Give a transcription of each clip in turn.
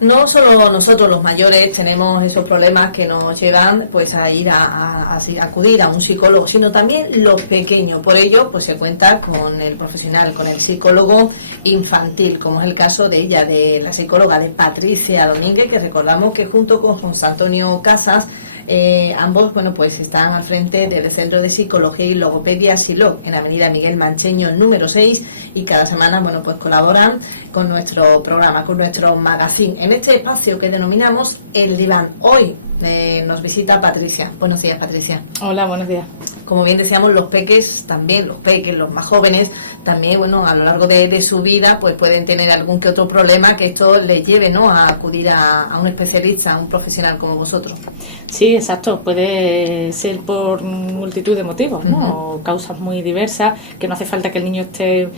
No solo nosotros los mayores tenemos esos problemas que nos llevan pues a ir a acudir a un psicólogo, sino también los pequeños. Por ello pues se cuenta con el profesional, con el psicólogo infantil, como es el caso de ella, de la psicóloga de Patricia Domínguez, que recordamos que junto con José Antonio Casas, ambos pues están al frente del Centro de Psicología y Logopedia SILOG en Avenida Miguel Mancheño número 6, y cada semana pues colaboran con nuestro programa, con nuestro magazine, en este espacio que denominamos El Diván. Hoy nos visita Patricia. Buenos días, Patricia. Hola, buenos días. Como bien decíamos, los peques, los más jóvenes, también, a lo largo de su vida, pues pueden tener algún que otro problema que esto les lleve, a acudir a un especialista, a un profesional como vosotros. Sí, exacto. Puede ser por multitud de motivos, ¿no? O causas muy diversas, que no hace falta que el niño esté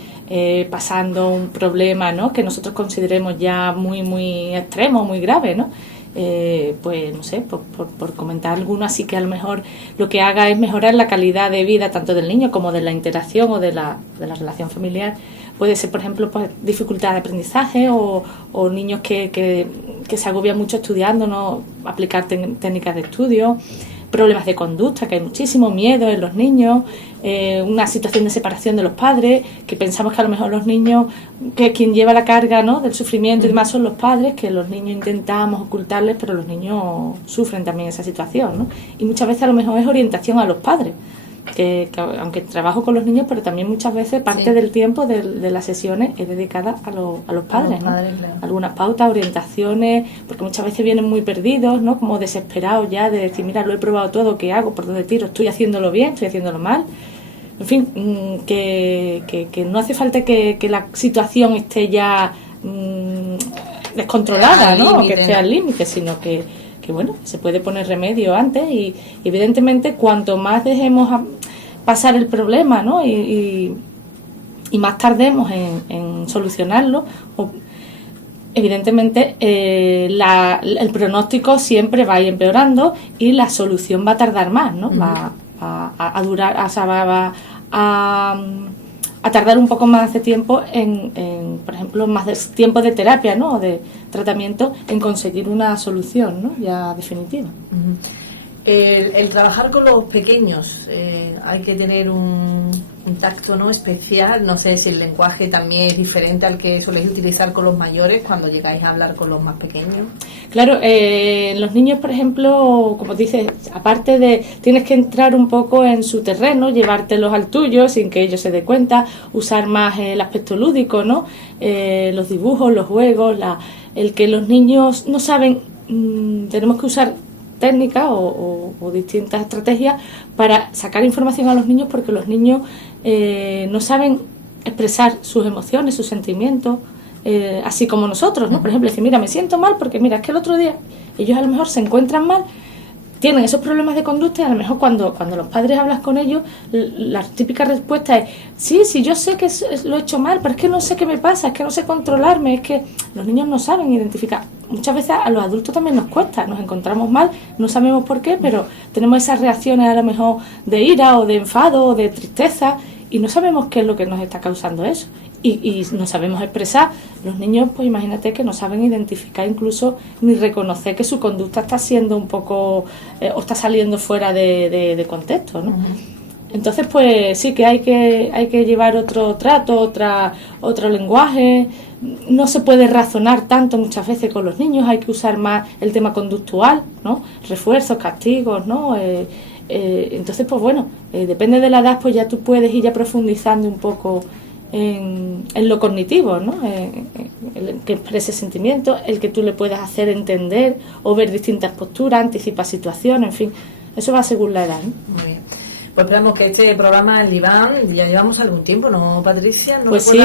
pasando un problema, ¿no? Que nosotros consideremos ya muy extremo, muy grave, ¿no? Pues no sé, por comentar alguno, así que a lo mejor lo que haga es mejorar la calidad de vida tanto del niño como de la interacción o de la relación familiar. Puede ser, por ejemplo, pues dificultad de aprendizaje o niños que se agobian mucho estudiando, no aplicar técnicas de estudio, problemas de conducta, que hay muchísimo miedo en los niños, una situación de separación de los padres, que pensamos que a lo mejor los niños, que quien lleva la carga, ¿no?, del sufrimiento y demás son los padres, que los niños intentamos ocultarles, pero los niños sufren también esa situación, ¿no? Y muchas veces a lo mejor es orientación a los padres, que aunque trabajo con los niños, pero también muchas veces parte del tiempo de las sesiones es dedicada a los padres, ¿no? Claro. Algunas pautas, orientaciones, porque muchas veces vienen muy perdidos, ¿no? Como desesperados ya de decir, mira, lo he probado todo, ¿qué hago? ¿Por dónde tiro? ¿Estoy haciéndolo bien? ¿Estoy haciéndolo mal? En fin, que no hace falta que la situación esté ya descontrolada, ¿no? O que esté al límite, sino que bueno, se puede poner remedio antes y evidentemente cuanto más dejemos pasar el problema, ¿no? y más tardemos en solucionarlo, evidentemente el pronóstico siempre va a ir empeorando y la solución va a tardar más, ¿no? Va a durar, o sea, va a tardar un poco más de tiempo por ejemplo, más de tiempo de terapia, ¿no?, o de tratamiento, en conseguir una solución, ¿no?, ya definitiva. El trabajar con los pequeños, hay que tener un tacto, ¿no?, especial. No sé si el lenguaje también es diferente al que soléis utilizar con los mayores cuando llegáis a hablar con los más pequeños. Claro, los niños, por ejemplo, como dices, aparte de tienes que entrar un poco en su terreno, llevártelos al tuyo sin que ellos se den cuenta, usar más el aspecto lúdico, ¿no? Los dibujos, los juegos, el que los niños no saben, tenemos que usar técnicas o distintas estrategias para sacar información a los niños, porque los niños no saben expresar sus emociones, sus sentimientos, así como nosotros, ¿no? Por ejemplo, decir, mira, me siento mal porque mira, es que el otro día ellos a lo mejor se encuentran mal, tienen esos problemas de conducta, y a lo mejor cuando los padres hablas con ellos, la típica respuesta es, sí, yo sé que lo he hecho mal, pero es que no sé qué me pasa, es que no sé controlarme, es que los niños no saben identificar. Muchas veces a los adultos también nos cuesta, nos encontramos mal, no sabemos por qué, pero tenemos esas reacciones a lo mejor de ira o de enfado o de tristeza, y no sabemos qué es lo que nos está causando eso. Y no sabemos expresar. Los niños, pues imagínate que no saben identificar incluso ni reconocer que su conducta está siendo un poco o está saliendo fuera de contexto, ¿no? Entonces, pues sí que hay que llevar otro trato, otro lenguaje. No se puede razonar tanto muchas veces con los niños, hay que usar más el tema conductual, ¿no? Refuerzos, castigos, ¿no? Entonces, pues bueno, depende de la edad, pues ya tú puedes ir ya profundizando un poco en lo cognitivo, ¿no? El que exprese sentimientos, el que tú le puedas hacer entender o ver distintas posturas, anticipar situaciones, en fin, eso va según la edad, ¿no? Muy bien. Pues esperamos que este programa, El Diván, ya llevamos algún tiempo, ¿no, Patricia? No pues sí.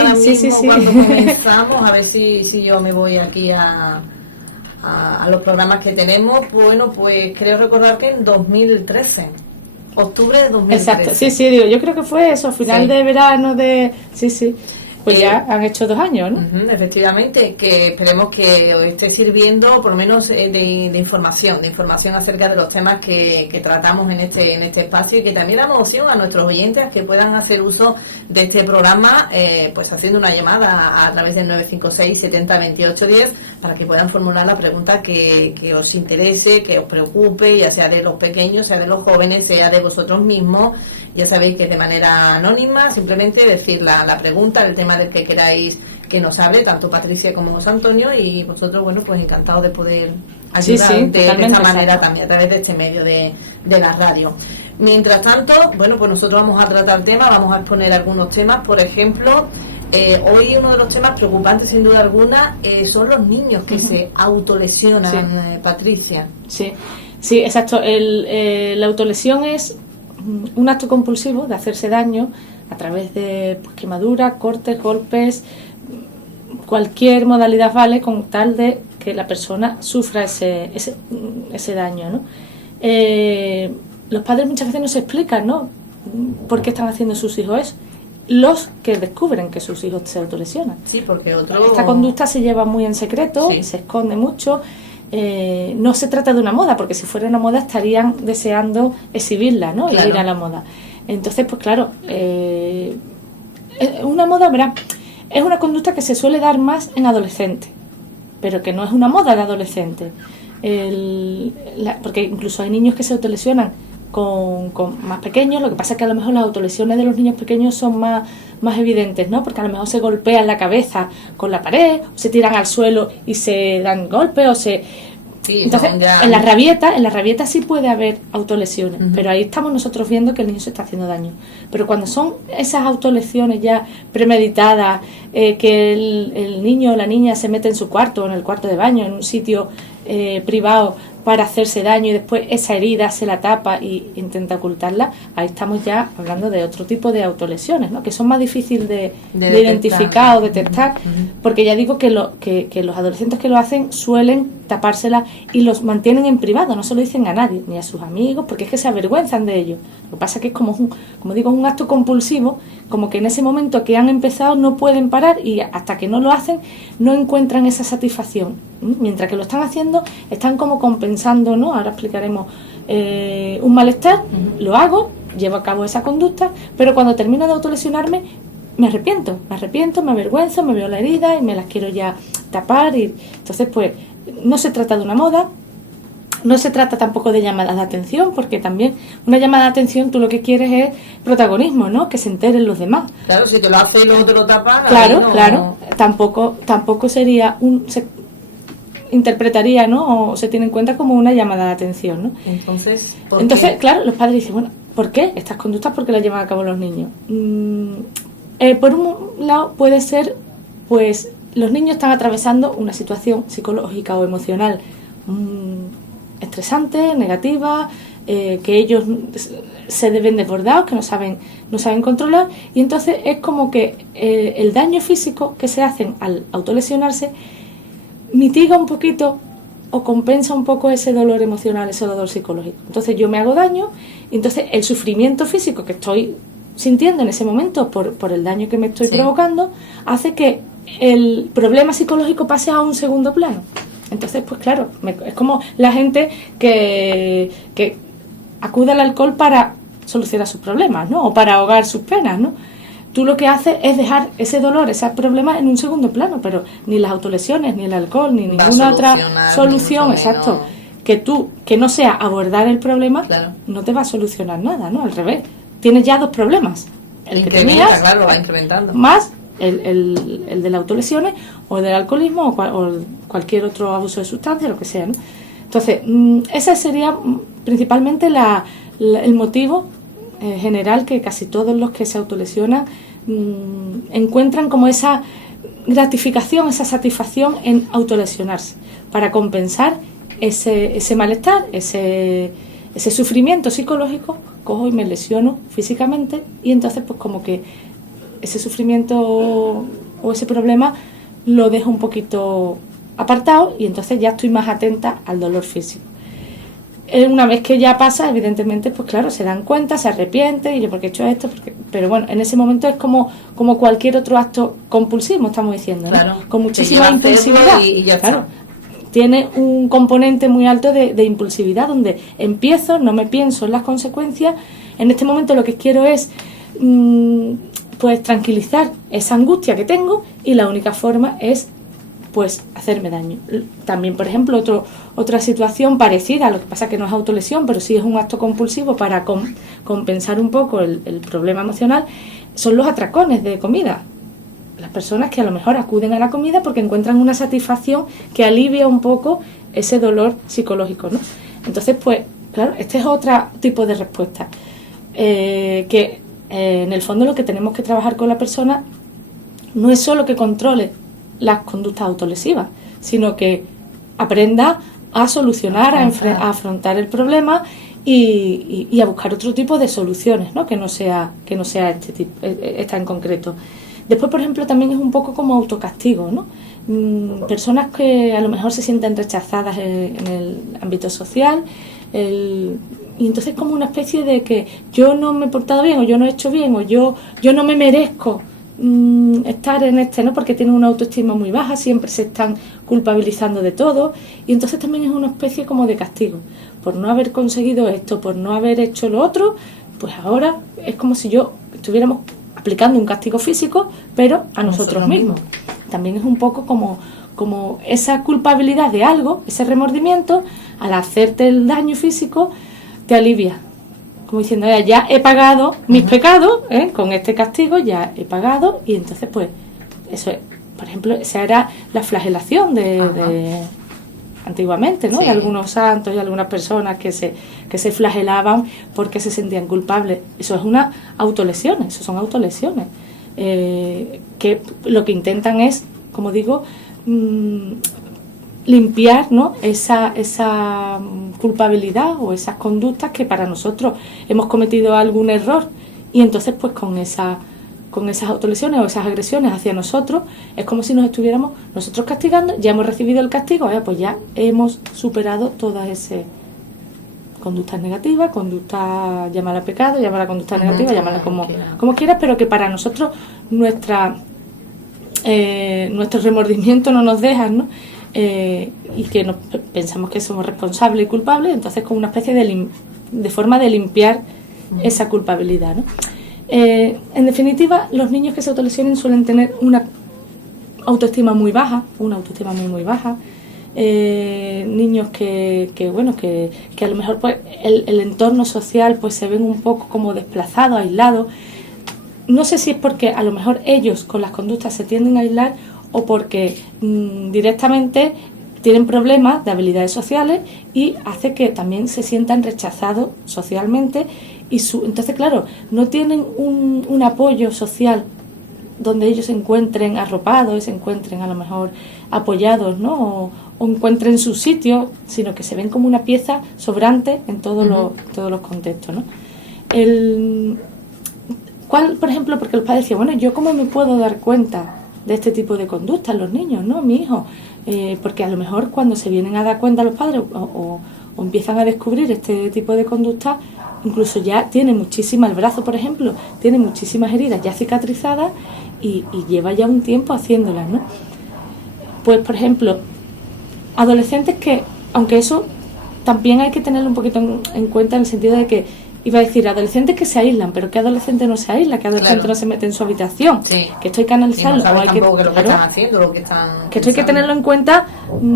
Cuando comenzamos, a ver si yo me voy aquí a los programas que tenemos. Bueno, pues creo recordar que en 2013, octubre de 2013. Exacto, sí, digo, yo creo que fue eso, final de verano de... Sí. Pues ya han hecho 2 años, ¿no? Efectivamente, que esperemos que os esté sirviendo por lo menos de información acerca de los temas que tratamos en este espacio, y que también damos opción a nuestros oyentes a que puedan hacer uso de este programa, pues haciendo una llamada a través del 956 70 28 10, para que puedan formular la pregunta que os interese, que os preocupe, ya sea de los pequeños, sea de los jóvenes, sea de vosotros mismos. Ya sabéis que de manera anónima, simplemente decir la pregunta, el tema del que queráis que nos hable, tanto Patricia como José Antonio, y vosotros, bueno, pues encantados de poder ayudar de esta manera también, a través de este medio de la radio. Mientras tanto, bueno, pues nosotros vamos a tratar temas, vamos a exponer algunos temas. Por ejemplo, hoy uno de los temas preocupantes, sin duda alguna, son los niños que se autolesionan, Patricia. Sí, exacto. La autolesión es un acto compulsivo de hacerse daño a través de quemaduras, cortes, golpes, cualquier modalidad vale, con tal de que la persona sufra ese daño, ¿no? Los padres muchas veces no se explican, ¿no?, por qué están haciendo sus hijos eso. Los que descubren que sus hijos se autolesionan. Sí, porque esta conducta se lleva muy en secreto, se esconde mucho. No se trata de una moda, porque si fuera una moda estarían deseando exhibirla, ¿no? Claro. Y ir a la moda. Entonces, pues claro, una moda, verá, es una conducta que se suele dar más en adolescentes, pero que no es una moda de adolescentes. Porque incluso hay niños que se autolesionan con más pequeños. Lo que pasa es que a lo mejor las autolesiones de los niños pequeños son más evidentes, ¿no? Porque a lo mejor se golpean la cabeza con la pared, o se tiran al suelo y se dan golpes, o se... Sí, entonces, en la rabieta sí puede haber autolesiones, pero ahí estamos nosotros viendo que el niño se está haciendo daño. Pero cuando son esas autolesiones ya premeditadas, que el niño o la niña se mete en su cuarto o en el cuarto de baño, en un sitio privado, para hacerse daño, y después esa herida se la tapa y intenta ocultarla, ahí estamos ya hablando de otro tipo de autolesiones, ¿no?, que son más difíciles de identificar o detectar, porque ya digo que los adolescentes que lo hacen suelen tapársela y los mantienen en privado, no se lo dicen a nadie, ni a sus amigos, porque es que se avergüenzan de ello. Lo que pasa es que es como un acto compulsivo, como que en ese momento que han empezado no pueden parar, y hasta que no lo hacen no encuentran esa satisfacción. Mientras que lo están haciendo, están como compensando, ¿no? Ahora explicaremos un malestar, lo hago, llevo a cabo esa conducta, pero cuando termino de autolesionarme me arrepiento, me avergüenzo, me veo la herida y me las quiero ya tapar. Y entonces, pues, no se trata de una moda, no se trata tampoco de llamadas de atención, porque también una llamada de atención tú lo que quieres es protagonismo, ¿no?, que se enteren los demás. Claro, si te lo hace y luego te lo tapas... Claro, tampoco sería se interpretaría, ¿no?, o se tiene en cuenta como una llamada de atención, ¿no? Entonces, claro, los padres dicen, bueno, ¿por qué estas conductas? ¿Por qué las llevan a cabo los niños? Por un lado puede ser, pues, los niños están atravesando una situación psicológica o emocional estresante, negativa, que ellos se ven desbordados, que no saben controlar, y entonces es como que el daño físico que se hacen al autolesionarse mitiga un poquito o compensa un poco ese dolor emocional, ese dolor psicológico. Entonces yo me hago daño, y entonces el sufrimiento físico que estoy sintiendo en ese momento por el daño que me estoy provocando hace que el problema psicológico pase a un segundo plano. Entonces, pues claro, es como la gente que acude al alcohol para solucionar sus problemas, ¿no?, o para ahogar sus penas, ¿no? Tú lo que haces es dejar ese dolor, esos problemas en un segundo plano, pero ni las autolesiones, ni el alcohol, ni ninguna otra solución, exacto, que no sea abordar el problema, no te va a solucionar nada, ¿no? Al revés, tienes ya 2 problemas. El que tenías, claro, lo va incrementando. Más el de las autolesiones, o del alcoholismo, o cualquier otro abuso de sustancias, lo que sea, ¿no? Entonces, ese sería principalmente el motivo general, que casi todos los que se autolesionan encuentran como esa gratificación, esa satisfacción en autolesionarse, para compensar ese malestar, ese sufrimiento psicológico. Cojo y me lesiono físicamente, y entonces pues como que ese sufrimiento o ese problema lo dejo un poquito apartado, y entonces ya estoy más atenta al dolor físico. una vez que ya pasa, evidentemente, pues claro, se dan cuenta, se arrepienten, y yo porque he hecho esto, pero bueno, en ese momento es como cualquier otro acto compulsivo, estamos diciendo, ¿no? Claro, con muchísima impulsividad. Y ya claro, está. tiene un componente muy alto de impulsividad, donde empiezo, no me pienso en las consecuencias. En este momento lo que quiero es pues tranquilizar esa angustia que tengo, y la única forma es pues hacerme daño. También, por ejemplo, otra situación parecida, lo que pasa que no es autolesión, pero sí es un acto compulsivo para compensar un poco el problema emocional, son los atracones de comida. Las personas que a lo mejor acuden a la comida porque encuentran una satisfacción que alivia un poco ese dolor psicológico, ¿no? Entonces, pues, claro, este es otro tipo de respuesta. En el fondo lo que tenemos que trabajar con la persona no es solo que controle las conductas autolesivas, sino que aprenda a solucionar, a afrontar el problema y a buscar otro tipo de soluciones, ¿no? Que no sea esta en concreto. Después, por ejemplo, también es un poco como autocastigo, ¿no? Personas que a lo mejor se sienten rechazadas en el ámbito social, y entonces como una especie de que yo no me he portado bien, o yo no he hecho bien, o yo no me merezco estar en ¿no? Porque tienen una autoestima muy baja, siempre se están culpabilizando de todo, y entonces también es una especie como de castigo por no haber conseguido esto, por no haber hecho lo otro. Pues ahora es como si yo estuviéramos aplicando un castigo físico, pero a nosotros mismos. También es un poco como esa culpabilidad de algo, ese remordimiento, al hacerte el daño físico, te alivia. Como diciendo, ya he pagado mis pecados, con este castigo ya he pagado, y entonces pues eso es, por ejemplo, esa era la flagelación de antiguamente, ¿no? Sí. De algunos santos y algunas personas que se flagelaban porque se sentían culpables. Eso es una autolesión, eso son autolesiones, que lo que intentan es, como digo, limpiar, ¿no? esa culpabilidad o esas conductas que para nosotros hemos cometido algún error, y entonces pues con esas autolesiones o esas agresiones hacia nosotros es como si nos estuviéramos nosotros castigando. Ya hemos recibido el castigo, pues ya hemos superado todas esas conductas negativas, llámala pecado, llámala conducta negativa, llámala como quieras, pero que para nosotros nuestro remordimiento no nos deja, ¿no? Y que pensamos que somos responsables y culpables, entonces como una especie de forma de limpiar esa culpabilidad, ¿no? En definitiva, los niños que se autolesionen suelen tener una autoestima muy baja, muy baja. Niños que a lo mejor pues el entorno social pues se ven un poco como desplazados, aislados. No sé si es porque a lo mejor ellos con las conductas se tienden a aislar, o porque directamente tienen problemas de habilidades sociales y hace que también se sientan rechazados socialmente, y entonces claro, no tienen un apoyo social donde ellos se encuentren arropados, se encuentren a lo mejor apoyados, ¿no? o encuentren su sitio, sino que se ven como una pieza sobrante en todos los contextos, ¿no? ¿Cuál, por ejemplo? Porque los padres decían, bueno, ¿yo cómo me puedo dar cuenta de este tipo de conductas los niños, ¿no? Mi hijo, porque a lo mejor cuando se vienen a dar cuenta los padres o empiezan a descubrir este tipo de conductas, incluso ya tiene el brazo, por ejemplo, tiene muchísimas heridas ya cicatrizadas y lleva ya un tiempo haciéndolas, ¿no? Pues, por ejemplo, adolescentes que, aunque eso también hay que tenerlo un poquito en cuenta, en el sentido de que, iba a decir, adolescentes que se aíslan, pero ¿qué adolescente no se aísla? ¿Qué adolescente no se mete en su habitación? Sí. Que esto hay que analizarlo. Y no sabes tampoco lo que están haciendo, lo que están... Que esto hay que tenerlo en cuenta,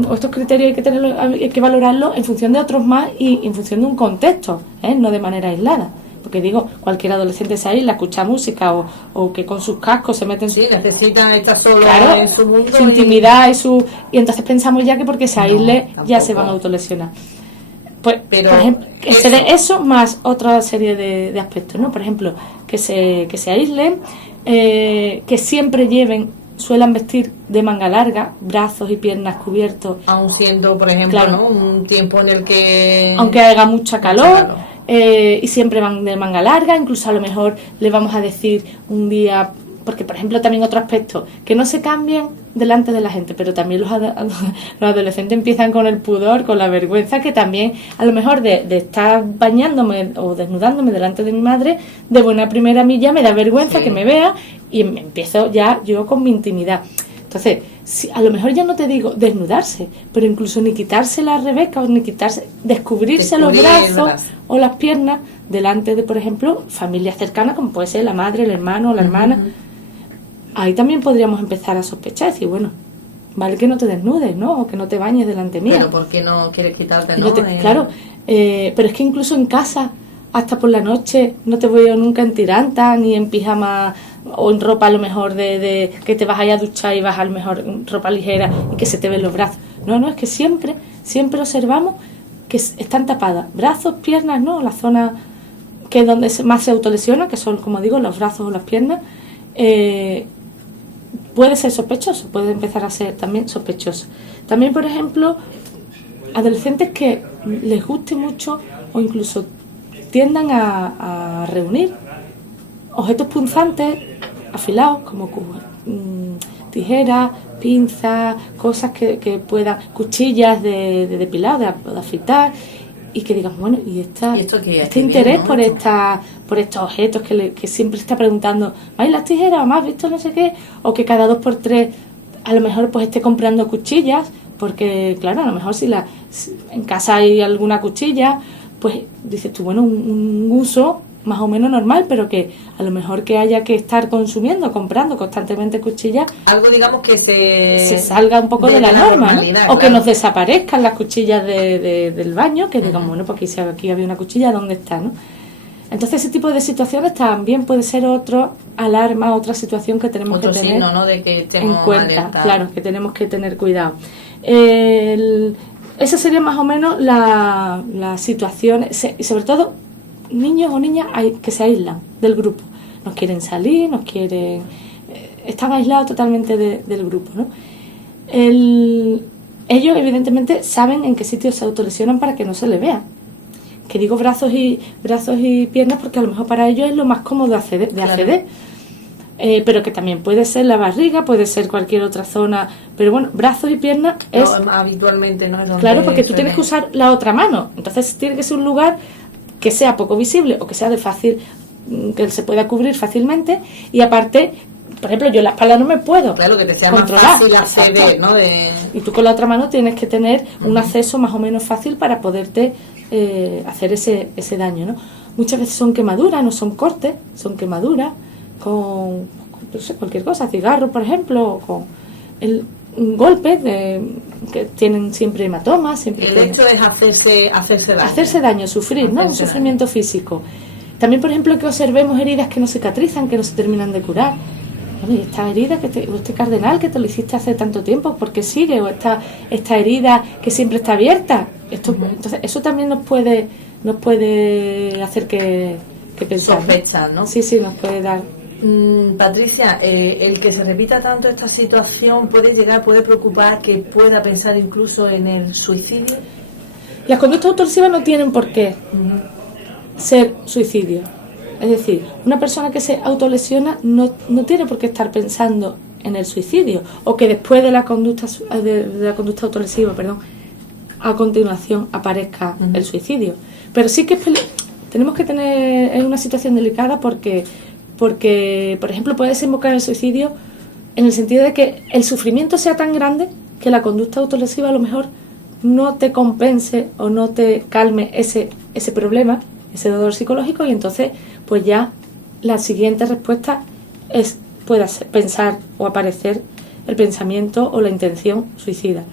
o estos criterios hay que valorarlo en función de otros más y en función de un contexto, no de manera aislada. Porque digo, cualquier adolescente se aísla, escucha música o que con sus cascos se meten... Sí, necesitan estar solo en su mundo. Su intimidad y entonces pensamos ya que porque se aísle ya se van a autolesionar. Pues, pero por ejemplo, eso más otra serie de aspectos, ¿no? Por ejemplo, que se aíslen, que siempre suelan vestir de manga larga, brazos y piernas cubiertos. Aun siendo, por ejemplo, claro, ¿no? Un tiempo en el que... Aunque haga mucha calor. Y siempre van de manga larga, incluso a lo mejor le vamos a decir un día porque por ejemplo también otro aspecto, que no se cambien delante de la gente, pero también los adolescentes empiezan con el pudor, con la vergüenza, que también a lo mejor de estar bañándome o desnudándome delante de mi madre, de buena primera milla me da vergüenza que me vea y empiezo ya yo con mi intimidad. Entonces, si, a lo mejor ya no te digo desnudarse, pero incluso ni quitarse la Rebeca o ni quitarse, descubrirse los brazos o las piernas delante de, por ejemplo, familias cercanas, como puede ser la madre, el hermano o la hermana. Ahí también podríamos empezar a sospechar, decir, bueno, vale que no te desnudes, ¿no? O que no te bañes delante mía. Pero ¿por qué no quieres quitarte, no? Claro, pero es que incluso en casa, hasta por la noche, no te veo nunca en tiranta, ni en pijama o en ropa a lo mejor de que te vas a ir a duchar y vas a lo mejor en ropa ligera y que se te ven los brazos. No, es que siempre observamos que están tapadas. Brazos, piernas, ¿no? La zona que es donde más se autolesiona, que son, como digo, los brazos o las piernas, puede ser sospechoso, puede empezar a ser también sospechoso. También, por ejemplo, adolescentes que les guste mucho o incluso tiendan a reunir objetos punzantes, afilados, como tijeras, pinzas, cosas que puedan, cuchillas de depilar, de afeitar, y que digan, bueno, y este interés bien, ¿no? por estos objetos que siempre está preguntando, ¿vais las tijeras? ¿Me has visto no sé qué? O que cada 2x3 a lo mejor pues esté comprando cuchillas, porque claro, a lo mejor si en casa hay alguna cuchilla, pues dices tú, bueno, un uso más o menos normal, pero que a lo mejor que haya que estar comprando constantemente cuchillas, algo digamos que se salga un poco de la norma, ¿no? O claro, que nos desaparezcan las cuchillas del baño, que digamos, bueno, porque si aquí había una cuchilla, ¿dónde está, no? Entonces ese tipo de situaciones también puede ser otro alarma, otra situación que tenemos que tener signo, ¿no? De que en cuenta, alertados. Claro, que tenemos que tener cuidado. Esa sería más o menos la situación, y sobre todo niños o niñas que se aíslan del grupo, no quieren salir, están aislados totalmente del grupo, ¿no? Ellos evidentemente saben en qué sitios se autolesionan para que no se les vea. Que digo brazos y piernas porque a lo mejor para ellos es lo más cómodo de acceder. Pero que también puede ser la barriga, puede ser cualquier otra zona, pero bueno, brazos y piernas es... No, habitualmente no es donde... Claro, porque tú tienes que usar la otra mano, entonces tiene que ser un lugar que sea poco visible o que sea de fácil, que se pueda cubrir fácilmente, y aparte, por ejemplo, yo en la espalda no me puedo claro, que te sea controlar, más fácil acceder, ¿no? Y tú con la otra mano tienes que tener un acceso más o menos fácil para poderte hacer ese daño, ¿no? Muchas veces son quemaduras, no son cortes, son quemaduras con no sé, cualquier cosa, cigarro, por ejemplo, con un golpe que tienen siempre hematomas, siempre el hecho es hacerse daño, sufrir, ¿no? Un sufrimiento físico. También, por ejemplo, que observemos heridas que no cicatrizan, que no se terminan de curar. Bueno, y esta herida o este cardenal que te lo hiciste hace tanto tiempo, ¿por qué sigue? O esta herida que siempre está abierta. Entonces, eso también nos puede hacer que pensar. Sospechar, ¿no? Sí, nos puede dar. Patricia, el que se repita tanto esta situación puede preocupar, que pueda pensar incluso en el suicidio. Las conductas autolesivas no tienen por qué ser suicidio. Es decir, una persona que se autolesiona no tiene por qué estar pensando en el suicidio, o que después de la conducta autolesiva, a continuación aparezca el suicidio. Pero sí que tenemos que tener en una situación delicada porque, por ejemplo, puede desembocar el suicidio en el sentido de que el sufrimiento sea tan grande que la conducta autolesiva a lo mejor no te compense o no te calme ese problema, ese dolor psicológico, y entonces pues ya la siguiente respuesta pueda pensar o aparecer el pensamiento o la intención suicida.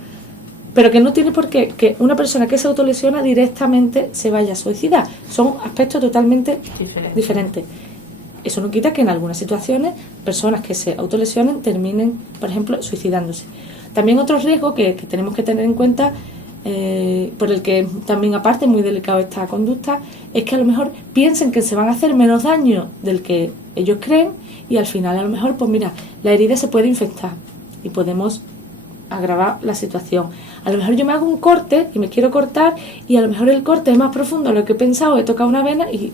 Pero que no tiene por qué que una persona que se autolesiona directamente se vaya a suicidar. Son aspectos totalmente diferentes. Eso no quita que en algunas situaciones personas que se autolesionen terminen, por ejemplo, suicidándose. También otro riesgo que tenemos que tener en cuenta, por el que también aparte es muy delicado esta conducta, es que a lo mejor piensen que se van a hacer menos daño del que ellos creen, y al final a lo mejor, pues mira, la herida se puede infectar y podemos agravar la situación. A lo mejor yo me hago un corte y me quiero cortar, y a lo mejor el corte es más profundo de lo que he pensado, he tocado una vena y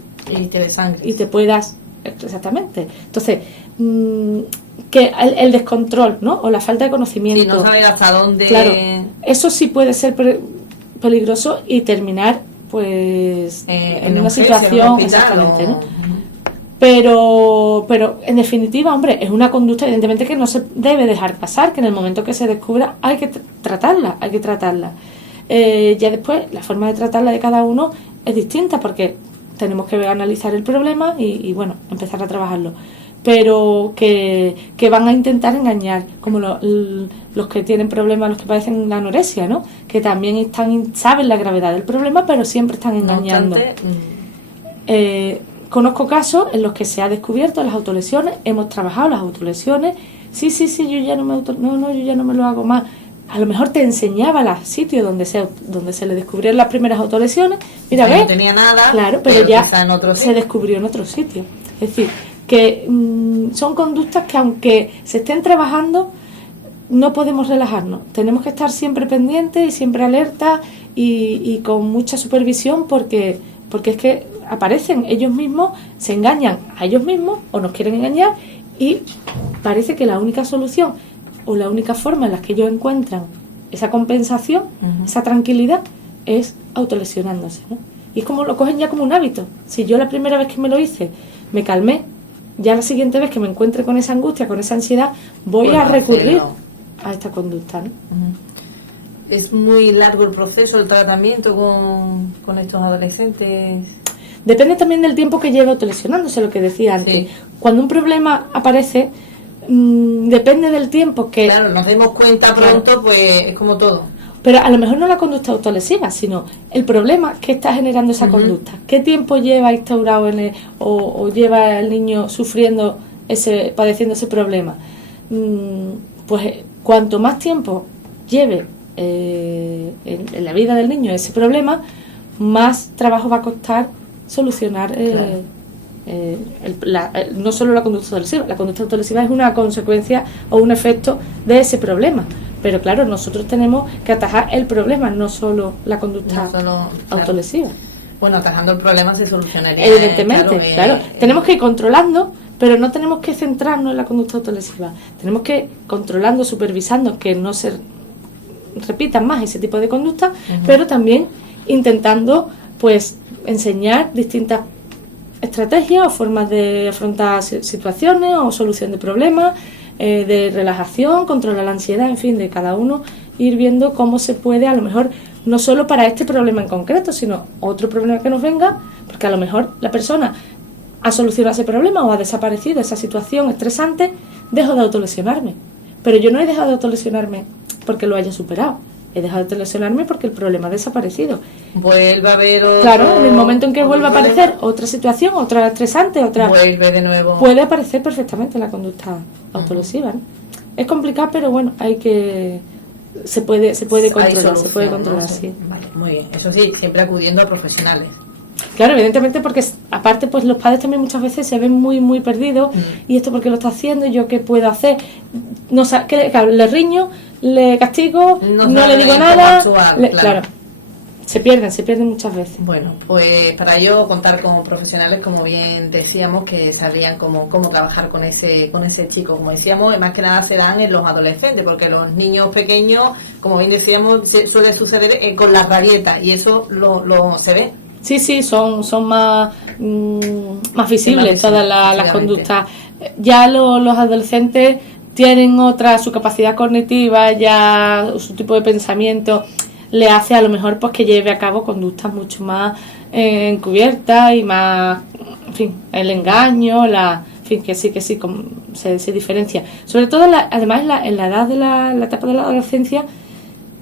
te desangres. Y te puedas exactamente. Entonces, que el descontrol, ¿no? O la falta de conocimiento. Sí, no saber hasta dónde... Claro, eso sí puede ser peligroso y terminar, pues, en una situación... Exactamente, ¿no? Pero en definitiva, hombre, es una conducta evidentemente que no se debe dejar pasar, que en el momento que se descubra hay que tratarla. Ya después, la forma de tratarla de cada uno es distinta, porque tenemos que analizar el problema y bueno, empezar a trabajarlo. Pero que van a intentar engañar, como los que tienen problemas, los que padecen la anorexia, ¿no? Que también saben la gravedad del problema, pero siempre están engañando. No obstante, conozco casos en los que se ha descubierto las autolesiones, hemos trabajado las autolesiones, sí, yo ya no me lo hago más. A lo mejor te enseñaba los sitios donde se le descubrieron las primeras autolesiones. Mira, no tenía nada, claro, pero ya en se descubrió en otro sitio. Es decir, que son conductas que aunque se estén trabajando, no podemos relajarnos. Tenemos que estar siempre pendientes y siempre alertas y con mucha supervisión porque es que aparecen ellos mismos, se engañan a ellos mismos o nos quieren engañar y parece que la única solución o la única forma en la que ellos encuentran esa compensación, esa tranquilidad, es autolesionándose, ¿no? Y es como lo cogen ya como un hábito. Si yo la primera vez que me lo hice me calmé, ya la siguiente vez que me encuentre con esa angustia, con esa ansiedad, voy a recurrir a esta conducta, ¿no? ¿Es muy largo el proceso, el tratamiento con estos adolescentes? Depende también del tiempo que lleve autolesionándose, lo que decía antes. Sí. Cuando un problema aparece, depende del tiempo que... Claro, nos demos cuenta pronto, pues es como todo. Pero a lo mejor no la conducta autolesiva, sino el problema que está generando esa conducta. ¿Qué tiempo lleva instaurado o lleva el niño sufriendo padeciendo ese problema? Pues cuanto más tiempo lleve en la vida del niño ese problema, más trabajo va a costar solucionar no solo la conducta autolesiva. La conducta autolesiva es una consecuencia o un efecto de ese problema. Pero claro, nosotros tenemos que atajar el problema, no solo la conducta autolesiva. Bueno, atajando el problema se solucionaría. Evidentemente, claro. Tenemos que ir controlando, pero no tenemos que centrarnos en la conducta autolesiva. Tenemos que ir controlando, supervisando que no se repitan más ese tipo de conductas, pero también intentando pues enseñar distintas estrategias o formas de afrontar situaciones o solución de problemas, de relajación, controlar la ansiedad, en fin, de cada uno, ir viendo cómo se puede, a lo mejor, no solo para este problema en concreto, sino otro problema que nos venga, porque a lo mejor la persona ha solucionado ese problema o ha desaparecido esa situación estresante, dejo de autolesionarme. Pero yo no he dejado de autolesionarme porque lo haya superado. He dejado de autolesionarme porque el problema ha desaparecido. Vuelve a haber otro... Claro, en el momento en que vuelva a aparecer otra situación, otra estresante, vuelve de nuevo. Puede aparecer perfectamente la conducta autolesiva, ¿no? Es complicado, pero bueno, se puede controlar, sí. Vale, muy bien. Eso sí, siempre acudiendo a profesionales. Claro, evidentemente, porque aparte pues los padres también muchas veces se ven muy muy perdidos. ¿Y esto por qué lo está haciendo? ¿Yo qué puedo hacer? No, le riño, le castigo, no le digo nada. Claro, se pierden muchas veces. Bueno, pues para ello contar con profesionales, como bien decíamos, que sabrían cómo trabajar con ese chico. Como decíamos, más que nada se dan en los adolescentes, porque los niños pequeños, como bien decíamos, suele suceder con las rabietas, y eso lo se ve. Sí, son más visibles todas las conductas. Ya los adolescentes tienen su capacidad cognitiva, ya su tipo de pensamiento le hace a lo mejor pues que lleve a cabo conductas mucho más encubiertas y más, en fin, el engaño, en fin, que sí, se diferencia. Sobre todo, además, en la edad de la etapa de la adolescencia,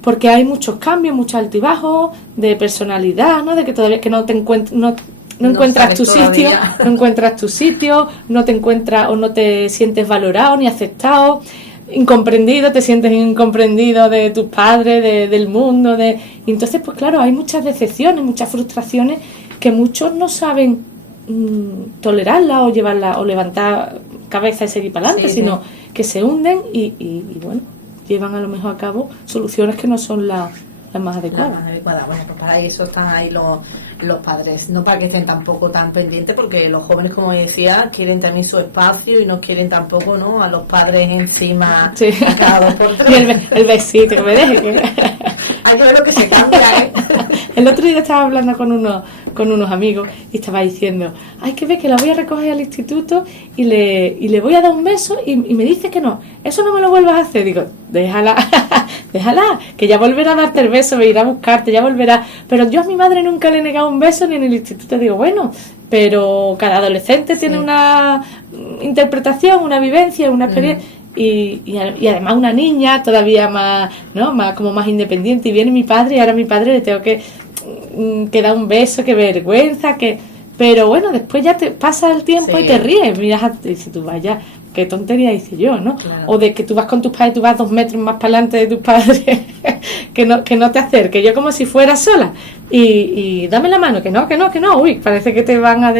porque hay muchos cambios, muchos altibajos de personalidad, ¿no? De que todavía que no te encuentras tu sitio, no te encuentras o no te sientes valorado ni aceptado, te sientes incomprendido de tus padres, del mundo, y entonces pues claro, hay muchas decepciones, muchas frustraciones que muchos no saben tolerarlas o llevarlas o levantar cabeza y seguir para adelante, sino que se hunden y bueno, llevan a lo mejor a cabo soluciones que no son las más adecuada. La más adecuada. Bueno, pues para eso están ahí los padres, no para que estén tampoco tan pendientes, porque los jóvenes, como decía, quieren también su espacio y no quieren tampoco, ¿no?, a los padres encima, sí, a cada 2 por 3. Y el besito que me deje. Hay que ver lo que se cambia, ¿eh? El otro día estaba hablando con unos amigos y estaba diciendo, hay que ver que la voy a recoger al instituto y le voy a dar un beso y me dice que no, eso no me lo vuelvas a hacer. Digo, déjala, que ya volverá a darte el beso, me irá a buscarte, ya volverá. Pero yo a mi madre nunca le he negado un beso ni en el instituto. Digo, bueno, pero cada adolescente tiene una interpretación, una vivencia, una experiencia. Y además una niña todavía más, ¿no?, más independiente, y viene mi padre y ahora a mi padre le tengo que dar un beso, que vergüenza, pero bueno, después ya te pasa el tiempo y te ríes, miras y si tú vayas, qué tontería hice yo, ¿no? Claro. O de que tú vas con tus padres, tú vas 2 metros más para adelante de tus padres, que no te acerques, yo como si fuera sola y dame la mano, que no, uy, parece que te van a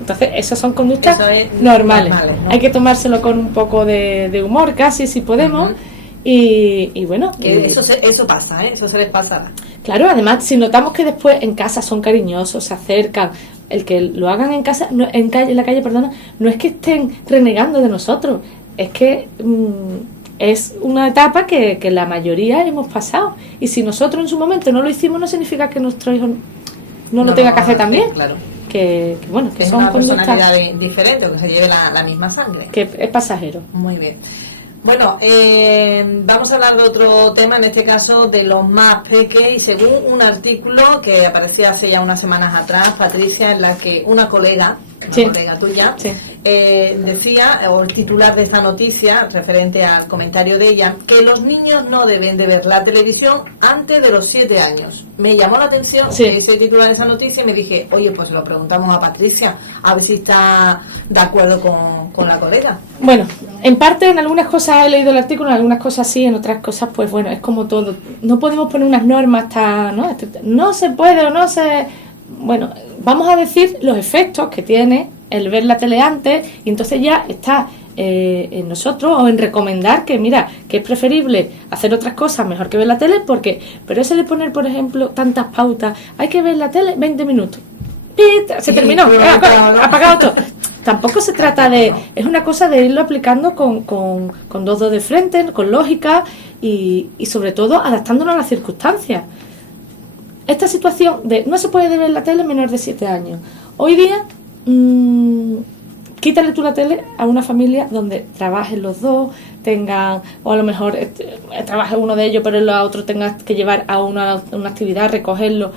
Entonces, esas son conductas normales, ¿no? Hay que tomárselo con un poco de humor, casi, si podemos. Y bueno, eso pasa, ¿eh? Eso se les pasará. Claro, además, si notamos que después en casa son cariñosos, se acercan, el que lo hagan en casa, en la calle, no es que estén renegando de nosotros, es que es una etapa que la mayoría hemos pasado. Y si nosotros en su momento no lo hicimos, no significa que nuestro hijo no lo tenga que hacer también. Claro. Que bueno, que es son una conductas personalidad diferente, o que se lleve la misma sangre. Que es pasajero. Muy bien. Bueno, vamos a hablar de otro tema, en este caso de los más pequeños, y según un artículo que aparecía hace ya unas semanas atrás, Patricia, en la que una colega tuya, decía, o el titular de esta noticia, referente al comentario de ella, que los niños no deben de ver la televisión antes de los 7 años. Me llamó la atención ese titular de esa noticia y me dije, oye, pues lo preguntamos a Patricia, a ver si está de acuerdo con la colega. Bueno, en parte, en algunas cosas he leído el artículo, en algunas cosas sí, en otras cosas, pues bueno, es como todo. No podemos poner unas normas no se puede o no se... Bueno, vamos a decir los efectos que tiene el ver la tele antes, y entonces ya está en nosotros, o en recomendar que, mira, que es preferible hacer otras cosas mejor que ver la tele, pero eso de poner, por ejemplo, tantas pautas, hay que ver la tele 20 minutos. Se terminó, apagado todo. Tampoco se trata de... Es una cosa de irlo aplicando con 2 dedos de frente, con lógica y sobre todo adaptándonos a las circunstancias. Esta situación de no se puede ver la tele menor de 7 años. Hoy día, quítale tú la tele a una familia donde trabajen los dos, tengan, o a lo mejor trabaje uno de ellos, pero el otro tenga que llevar a una actividad, recogerlo.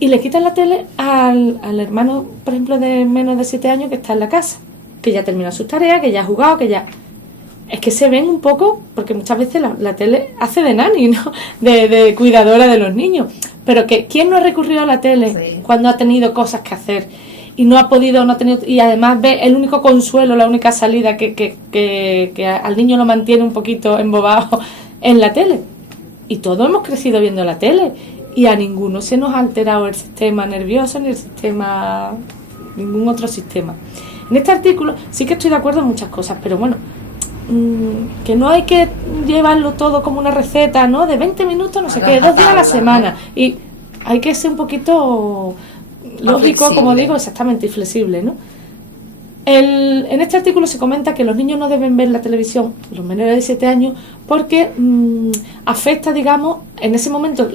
Y le quitan la tele al hermano, por ejemplo, de menos de 7 años que está en la casa, que ya terminó sus tareas, que ya ha jugado, que ya... Es que se ven un poco, porque muchas veces la tele hace de nani, ¿no? De cuidadora de los niños. Pero que ¿quién no ha recurrido a la tele cuando ha tenido cosas que hacer? Y no ha podido, no ha tenido... Y además ve el único consuelo, la única salida que al niño lo mantiene un poquito embobado en la tele. Y todos hemos crecido viendo la tele. Y a ninguno se nos ha alterado el sistema nervioso ni ningún otro sistema. En este artículo sí que estoy de acuerdo en muchas cosas, pero bueno, que no hay que llevarlo todo como una receta, ¿no? De 20 minutos, no sé qué, 2 días a la semana. Y hay que ser un poquito lógico, flexible, como digo, exactamente, y flexible, ¿no? En este artículo se comenta que los niños no deben ver la televisión, los menores de 7 años, porque afecta, digamos, en ese momento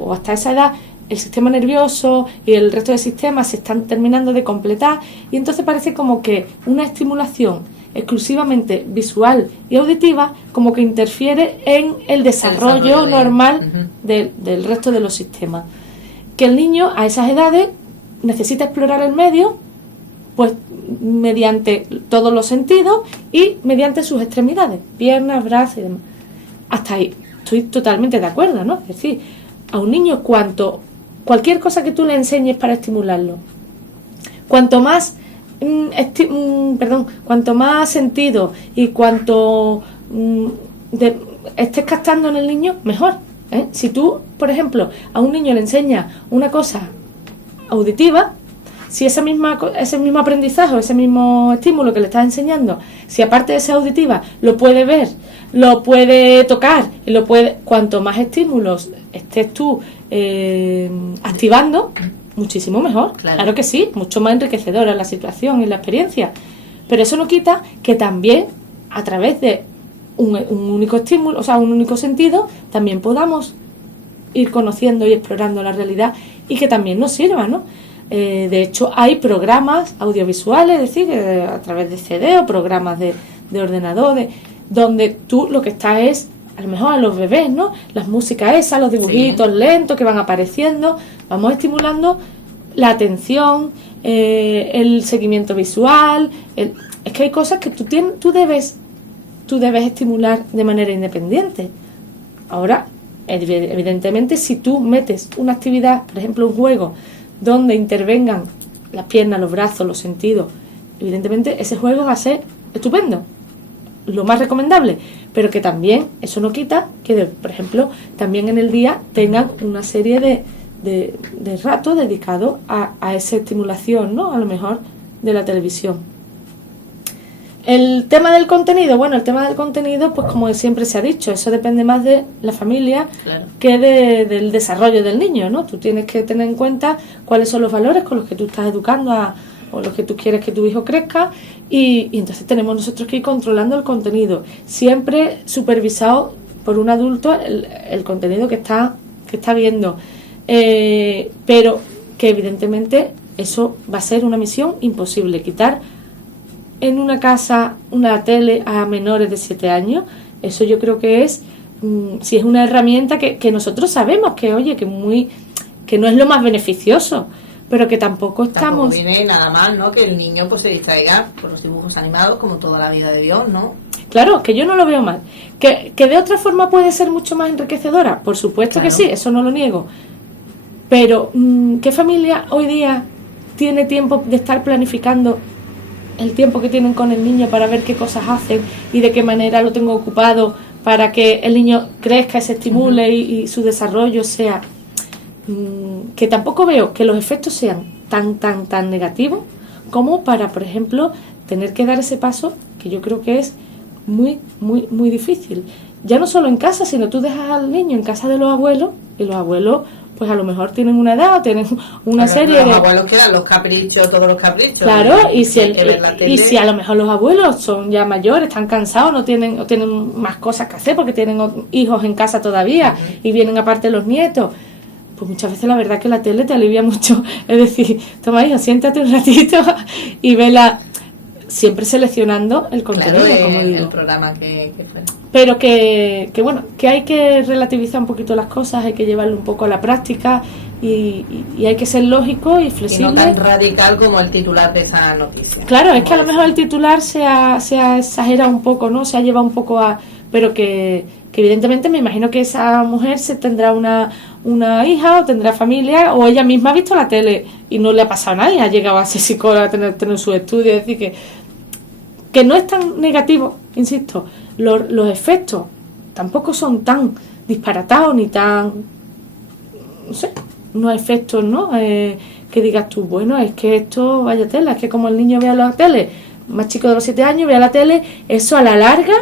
o hasta esa edad, el sistema nervioso y el resto de sistemas se están terminando de completar, y entonces parece como que una estimulación exclusivamente visual y auditiva como que interfiere en el desarrollo normal del resto de los sistemas. Que el niño a esas edades necesita explorar el medio, pues mediante todos los sentidos y mediante sus extremidades, piernas, brazos y demás. Hasta ahí estoy totalmente de acuerdo, ¿no? Es decir, a un niño cualquier cosa que tú le enseñes para estimularlo, cuanto más cuanto más sentido y cuanto estés captando en el niño, mejor, ¿eh? Si tú, por ejemplo, a un niño le enseñas una cosa auditiva, si ese mismo aprendizaje o ese mismo estímulo que le estás enseñando, si aparte de ser auditiva lo puede ver, lo puede tocar, cuanto más estímulos estés tú activando, muchísimo mejor. Claro que sí, mucho más enriquecedora la situación y la experiencia. Pero eso no quita que también, a través de un único estímulo, o sea, un único sentido, también podamos ir conociendo y explorando la realidad y que también nos sirva, ¿no? De hecho, hay programas audiovisuales, es decir, a través de CD o programas de ordenador, donde tú lo que estás es, a lo mejor a los bebés, ¿no? Las músicas esas, los dibujitos lentos que van apareciendo, vamos estimulando la atención, el seguimiento visual. Es que hay cosas que tú debes estimular de manera independiente. Ahora, evidentemente, si tú metes una actividad, por ejemplo, un juego, donde intervengan las piernas, los brazos, los sentidos, evidentemente ese juego va a ser estupendo, lo más recomendable, pero que también eso no quita que, por ejemplo, también en el día tengan una serie de rato dedicado a esa estimulación, ¿no? A lo mejor de la televisión. El tema del contenido, pues como siempre se ha dicho, eso depende más de la familia que del desarrollo del niño, ¿no? Tú tienes que tener en cuenta cuáles son los valores con los que tú estás educando o los que tú quieres que tu hijo crezca y entonces tenemos nosotros que ir controlando el contenido, siempre supervisado por un adulto el contenido que está viendo, pero que evidentemente eso va a ser una misión imposible, quitar en una casa una tele a menores de 7 años, eso yo creo que es, si es una herramienta que nosotros sabemos que, oye, que no es lo más beneficioso, pero que tampoco estamos... Tampoco viene nada mal, ¿no? Que el niño pues se distraiga por los dibujos animados como toda la vida de Dios, ¿no? Claro, que yo no lo veo mal. Que de otra forma puede ser mucho más enriquecedora, por supuesto que sí, eso no lo niego. Pero, ¿qué familia hoy día tiene tiempo de estar planificando el tiempo que tienen con el niño para ver qué cosas hacen y de qué manera lo tengo ocupado para que el niño crezca, se estimule y su desarrollo sea... que tampoco veo que los efectos sean tan negativos como para, por ejemplo, tener que dar ese paso que yo creo que es muy difícil. Ya no solo en casa, sino tú dejas al niño en casa de los abuelos y los abuelos pues a lo mejor tienen una edad, tienen una serie de... Los abuelos quedan los caprichos, todos los caprichos. Claro, y si a lo mejor los abuelos son ya mayores, están cansados, no tienen más cosas que hacer porque tienen hijos en casa todavía y vienen aparte los nietos, pues muchas veces la verdad que la tele te alivia mucho. Es decir, toma hijo, siéntate un ratito y vela, siempre seleccionando el contenido, claro, como digo. El programa que fue. Pero que bueno, que hay que relativizar un poquito las cosas, hay que llevarlo un poco a la práctica y hay que ser lógico y flexible. Y no tan radical como el titular de esa noticia. Claro, es que a lo mejor el titular se ha exagerado un poco, ¿no? Se ha llevado un poco a... Pero que evidentemente me imagino que esa mujer se tendrá una hija o tendrá familia o ella misma ha visto la tele y no le ha pasado a nadie, ha llegado a ser psicóloga, a tener su estudio, es decir que no es tan negativo, insisto, los efectos tampoco son tan disparatados ni tan, no sé, unos efectos, ¿no? Que digas tú, bueno, es que esto, vaya tela, es que como el niño vea la tele, más chico de los 7 años, vea la tele, eso a la larga,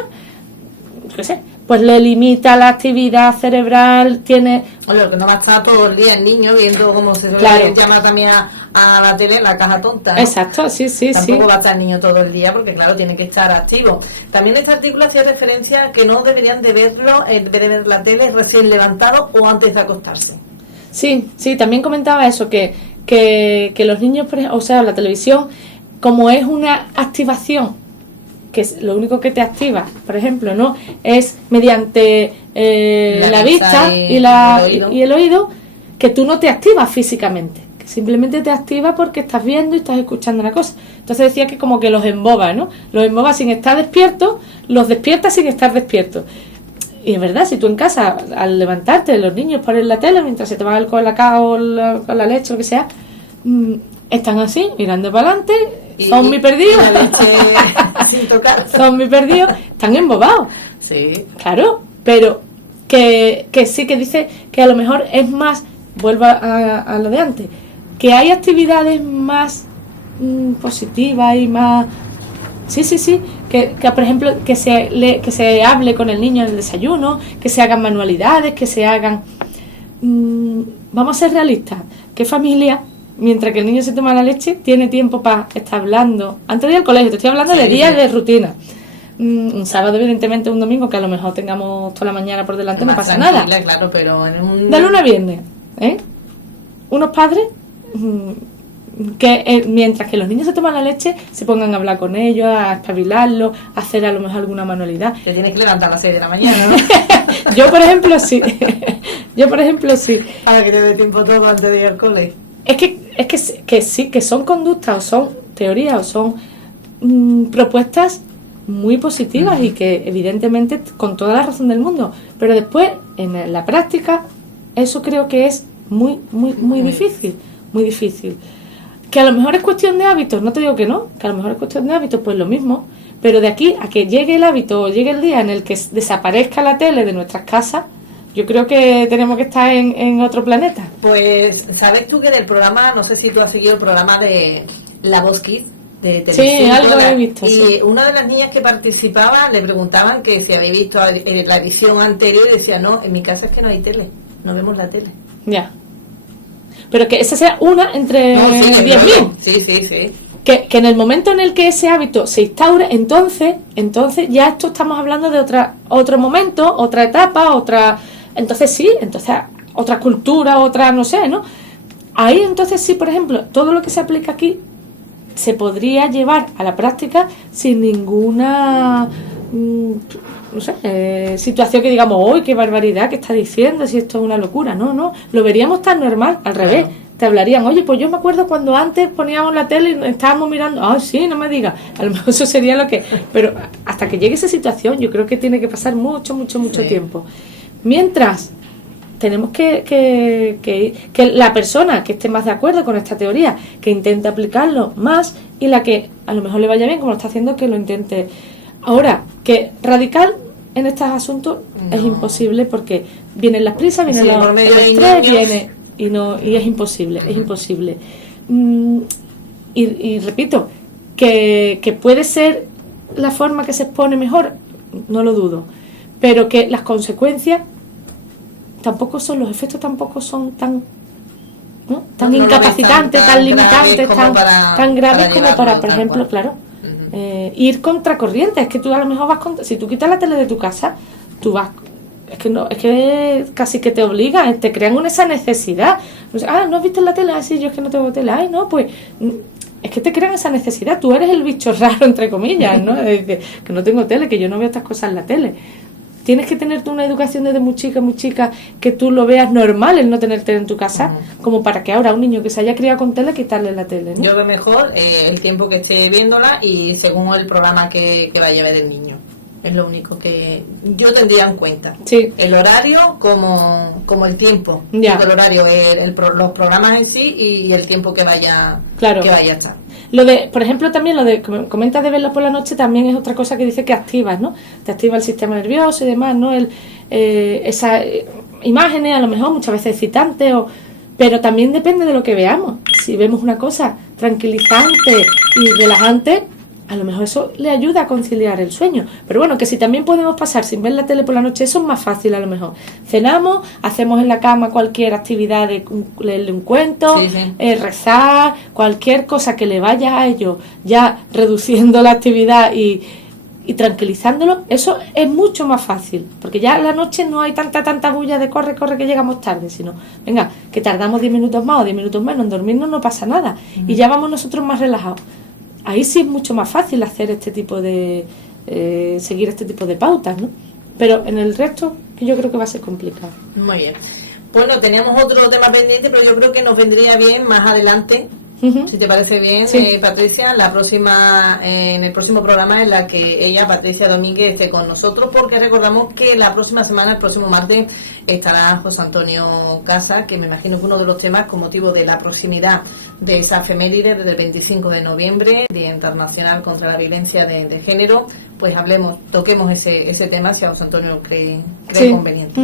qué sé, pues le limita la actividad cerebral, tiene... Oye, lo que no va a estar todo el día el niño viendo cómo se llama también a la tele, la caja tonta, ¿no? Exacto, sí. Tampoco va a estar el niño todo el día porque, claro, tiene que estar activo. También este artículo hacía referencia a que no deberían de verlo, de ver la tele recién levantado o antes de acostarse. Sí, también comentaba eso, que los niños, o sea, la televisión, como es una activación, que es lo único que te activa, por ejemplo, ¿no? Es mediante la vista y el oído, que tú no te activas físicamente, que simplemente te activa porque estás viendo y estás escuchando una cosa. Entonces decía que como que los emboba, ¿no? Los emboba sin estar despiertos, los despierta sin estar despiertos. Y es verdad, si tú en casa, al levantarte, los niños ponen la tele mientras se toman el colacao o la leche, lo que sea, están así, mirando para adelante, zombie perdido, sin tocar, zombie perdido, están embobados. Sí. Claro, pero que sí, que dice que a lo mejor es más, vuelvo a lo de antes, que hay actividades más positivas y más... Sí, que por ejemplo, que se hable con el niño en el desayuno, que se hagan manualidades, que se hagan... vamos a ser realistas. ¿Qué familia, mientras que el niño se toma la leche, tiene tiempo para estar hablando? Antes de ir al colegio, te estoy hablando de días de rutina. Un sábado, evidentemente, un domingo, que a lo mejor tengamos toda la mañana por delante, no pasa nada. Claro, pero en un... De lunes a viernes, unos padres que mientras que los niños se toman la leche, se pongan a hablar con ellos, a espabilarlos, a hacer a lo mejor alguna manualidad. Te tienes que levantar a las 6 de la mañana, ¿no? Yo, por ejemplo, sí. Para que te dé tiempo todo antes de ir al cole. Es que sí, que son conductas, o son teorías, o son propuestas muy positivas y que evidentemente con toda la razón del mundo, pero después en la práctica eso creo que es muy difícil, muy difícil. Que a lo mejor es cuestión de hábitos, no te digo que no, que a lo mejor es cuestión de hábitos, pues lo mismo, pero de aquí a que llegue el hábito o llegue el día en el que desaparezca la tele de nuestras casas, yo creo que tenemos que estar en otro planeta. Pues, ¿sabes tú que del programa, no sé si tú has seguido el programa de La Voz Kids de televisión? Sí, algo he visto. Y sí. una de las niñas que participaba le preguntaban que si había visto la edición anterior y decía, no, en mi casa es que no hay tele, no vemos la tele. Ya. Pero que esa sea una entre 10.000. Sí. Que en el momento en el que ese hábito se instaure, entonces ya esto estamos hablando de otro momento, otra etapa, entonces sí, entonces otra cultura, otra no sé, ¿no? Ahí entonces sí, por ejemplo, todo lo que se aplica aquí se podría llevar a la práctica sin ninguna no sé, situación que digamos, ¡uy, qué barbaridad que está diciendo! Si esto es una locura. No, lo veríamos tan normal, al revés. Te hablarían, oye, pues yo me acuerdo cuando antes poníamos la tele y estábamos mirando, ¡ay, sí, no me digas! A lo mejor eso sería lo que... Pero hasta que llegue esa situación, yo creo que tiene que pasar mucho tiempo. Mientras, tenemos que la persona que esté más de acuerdo con esta teoría, que intente aplicarlo más, y la que a lo mejor le vaya bien, como lo está haciendo, que lo intente. Ahora, que radical en estos asuntos es imposible, porque vienen las prisas, vienen el estrés, y es imposible, es imposible. Y repito, que puede ser la forma que se expone mejor, no lo dudo, pero que las consecuencias los efectos tampoco son tan incapacitantes, tan limitantes, tan graves como para, por ejemplo, claro, ir contracorriente. Es que tú a lo mejor si tú quitas la tele de tu casa, tú vas, es que casi que te obligan, te crean esa necesidad. ¿No has visto la tele? Sí, yo es que no tengo tele. Ay, no, pues es que te crean esa necesidad. Tú eres el bicho raro, entre comillas, ¿no? Que no tengo tele, que yo no veo estas cosas en la tele. Tienes que tener tú una educación desde muy chica, que tú lo veas normal el no tener tele en tu casa, como para que ahora un niño que se haya criado con tele, quitarle la tele, ¿no? Yo veo mejor el tiempo que esté viéndola y según el programa que vaya a ver el niño. Es lo único que yo tendría en cuenta. Sí. El horario como el tiempo. Ya. El horario, los programas en sí y el tiempo que vaya a estar. Lo de, por ejemplo, también lo de, como comentas, de verlo por la noche, también es otra cosa que dice que activas, ¿no? Te activa el sistema nervioso y demás, ¿no? Esas imágenes, a lo mejor muchas veces excitantes, pero también depende de lo que veamos. Si vemos una cosa tranquilizante y relajante, a lo mejor eso le ayuda a conciliar el sueño. Pero bueno, que si también podemos pasar sin ver la tele por la noche, eso es más fácil a lo mejor. Cenamos, hacemos en la cama cualquier actividad de leerle un cuento, rezar, cualquier cosa que le vaya a ellos ya reduciendo la actividad y tranquilizándolo, eso es mucho más fácil, porque ya en la noche no hay tanta bulla de corre que llegamos tarde, sino, venga, que tardamos 10 minutos más o 10 minutos menos en dormirnos, no pasa nada, y ya vamos nosotros más relajados. Ahí sí es mucho más fácil hacer este tipo de seguir este tipo de pautas, ¿no? Pero en el resto yo creo que va a ser complicado. Muy bien. Bueno, teníamos otro tema pendiente, pero yo creo que nos vendría bien más adelante, si te parece bien, sí. Patricia, en el próximo programa en la que ella, Patricia Domínguez, esté con nosotros, porque recordamos que la próxima semana, el próximo martes, estará José Antonio Casa, que me imagino que uno de los temas, con motivo de la proximidad de esa efeméride del 25 de noviembre, Día Internacional contra la Violencia de Género, pues toquemos ese tema si a José Antonio cree conveniente.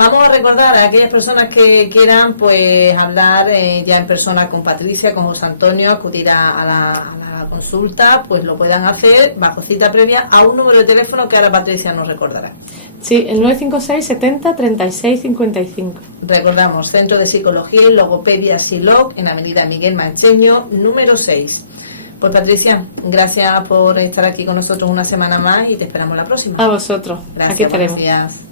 Vamos a recordar a aquellas personas que quieran pues hablar ya en persona con Patricia, con José Antonio, acudir a la consulta, pues lo puedan hacer bajo cita previa a un número de teléfono que ahora Patricia nos recordará. Sí, el 956 70 36 55. Recordamos, Centro de Psicología y Logopedia SILOG, en Avenida Miguel Mancheño, número 6. Pues Patricia, gracias por estar aquí con nosotros una semana más y te esperamos la próxima. A vosotros. Gracias, Aquí estaremos. buenos días.